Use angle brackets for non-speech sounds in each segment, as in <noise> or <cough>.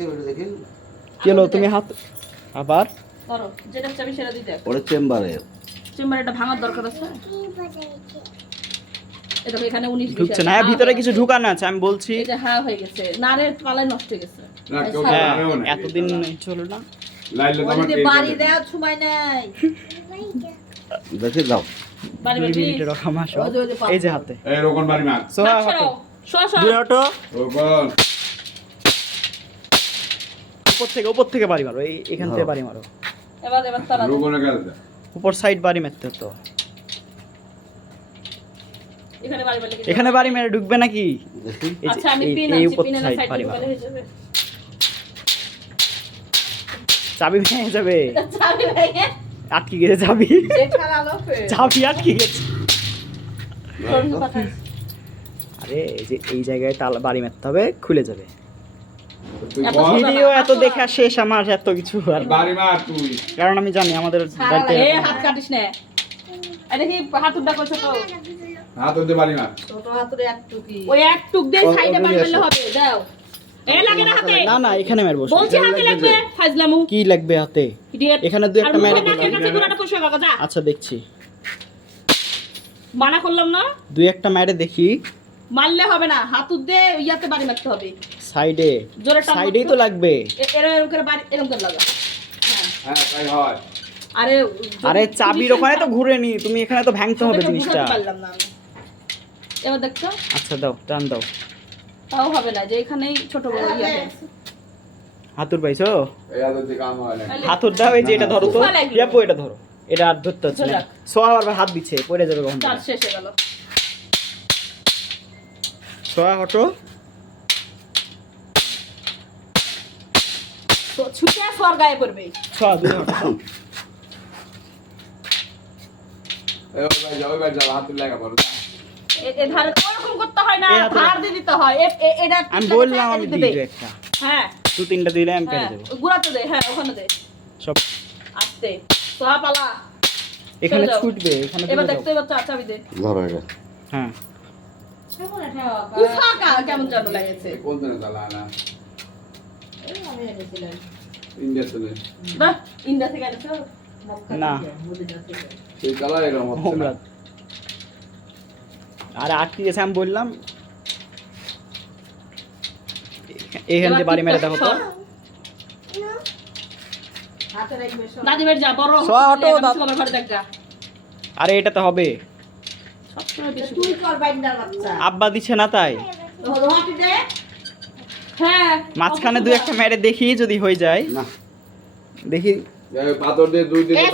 দেখি ওটা দেখি। কি হলো তুমি হাত আবার? করো যেটা চাবি সেটা দিতে। ওটা চেম্বারে। চেম্বার এটা ভাঙার দরকার আছে? এই এখানে উনিশ ঢুকছে না হ্যাঁ ভিতরে কিছু ঢুকানো আছে আমি বলছি। এটা হ্যাঁ হয়ে গেছে। নারের পালায় নষ্ট হয়ে গেছে। হ্যাঁ। এতদিন চলো না। লাইলে তো আমার বাড়ি যাবে। সময় নাই। দেখি দাও বাড়ি বাড়ি রকম আসো। এই যে হাতে। এই রোকন বাড়ি মার। সোহা নাক হটো সরাও। সরা, সরা। উপর থেকে উপর থেকে বাড়ি মারো এই এখান থেকে বাড়ি মারো। এবার এবার তারা। উপর সাইড বাড়ি মারতে তো। এখানে বাড়ি মেরে ঢুকবে নাকি? এই <laughs> আচ্ছা আমি এই- উপর সাইড বাড়ি মারো। চাবি ভেঙে যাবে। আটকে গেছে চাবি। চাবি আটকে গেছে। আরে এই যে এই জায়গায় তালা বাড়ি মারতে হবে খুলে যাবে তুই এত বল, সুন্দর। ভিডিও এত দেখা শেষ আমার এত কিছু আর বাড়ি মার তুই কারণ আমি জানি আমাদের বাড়িতে এ হাত কাটিস না দেখি তো বাড়ি মার ছোট এক টুকি ওই এক টুক দিয়ে সাইডে বাড়ি হবে দাও এ লাগে না হাতে না না এখানে মারবো বলছি হাতে লাগবে ফাজলামু কি লাগবে হাতে এখানে দু একটা মেরে মুখে দিলাম নাকের কাছে গুড়াটা পয়সা কাকা যা আচ্ছা দেখছি মানা করলাম না দুই একটা মেরে দেখি মারলে হবে না হাতুর উদ্দে ইয়াতে বাড়ি মারতে হবে সাইডে। সাইডেই তো লাগবে। করে করে লাগা। হ্যাঁ। হ্যাঁ তাই হয়। আরে আরে চাবির ওখানে তো ঘুরে নি তুমি এখানে তো ভাঙতে হবে জিনিসটা। পারলাম না এবার দেখছ? আচ্ছা দাও টান দাও। তাও হবে না যে এখানেই ছোট বড় ইয়ে আছে হাতুর পাইছো? এই হাতের হয় দাও এই যে এটা ধরো তো। ইয়াপো এটা ধরো। এটা আর ধরতে হচ্ছে না। সোয়া আবার হাত দিচ্ছে পড়ে যাবে কখন চার শেষ হয়ে গেল। সোয়া হটো হয় এ- এ- এটা আমি বললাম আমি দিই একটা। হ্যাঁ। দু তিনটা দিলে আমি পেরে হ্যাঁ দেবো। গুড়াতে দে হ্যাঁ ওখানে দে। সব। আস্তে। সোহা পালা। এখানে ছুটবে এখানে এবার দেখতে এবার চাবি দে। ধরো এটা। হ্যাঁ। কেমন যেন লাগেছে। কোন দিনে চালা না আমি এনেছিলাম ইন্ডিয়া চলে বাহ ইন্ডিয়া থেকে এনেছো না। সেই চালা এরকম হোমরাত আরে আটকে গেছে আমি বললাম? এখান থেকে বাড়ি মেরে দেখো তো দাদিমের যা বড় সবার ঘরে দেখ যা। আরে এটা তো হবে। আব্বা দিচ্ছে না তাই। হ্যাঁ মাঝখানে দুই একটা মেরে দেখি যদি হয়ে যায়। না। দেখি। দুই দিনে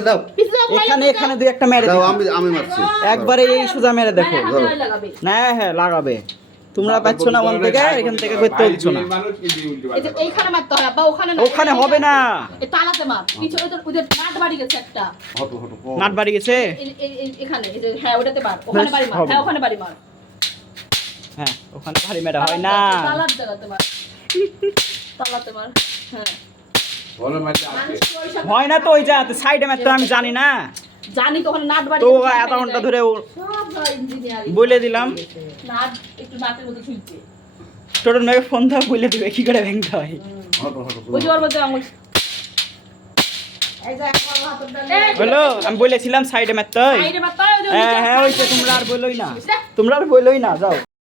দাও। এখানে এখানে দুই একটা মেরে দাও আমি আমি মারছি। একবারে এই সোজা মেরে দেখো। ধরো। না হ্যাঁ লাগাবে। তোমরা পাচ্ছ না ওখান থেকে? এখান থেকে দিচ্ছ না। এইখানে মারতে হয় ওখানে না ওখানে হবে না। এই তালাতে মার। পিছনে ওদের ওদের নাট বাড়ি গেছে একটা। হটো হটো নাট বাড়ি গেছে? এই- এই- এই- এখানে হ্যাঁ ওটাতে মার। ওখানে বাড়ি মার। হ্যাঁ ওখানে বাড়ি মার। হ্যাঁ ওখানে ভারী মেরা হয় না। তালার হ্যাঁ। হয় না তো ওই যা সাইডে মারতে আমি জানি না। জানি তো নাট বাড়ি তো গেছে, ঘণ্টা ধরে ও- বলে দিলাম। নাট একটু নাটের মধ্যে ঝুলছে টোটন ভাই ফোন দাও বলে দিবে কি করে ভেঙতে হয়। ওর মধ্যে আঙুল। বলো আমি বলেছিলাম সাইডে মারতে হয়। হয়, ওই যে হ্যাঁ হ্যাঁ ওই তো তোমরা আর বলোই না। তোমরা আর বলোই না যাও।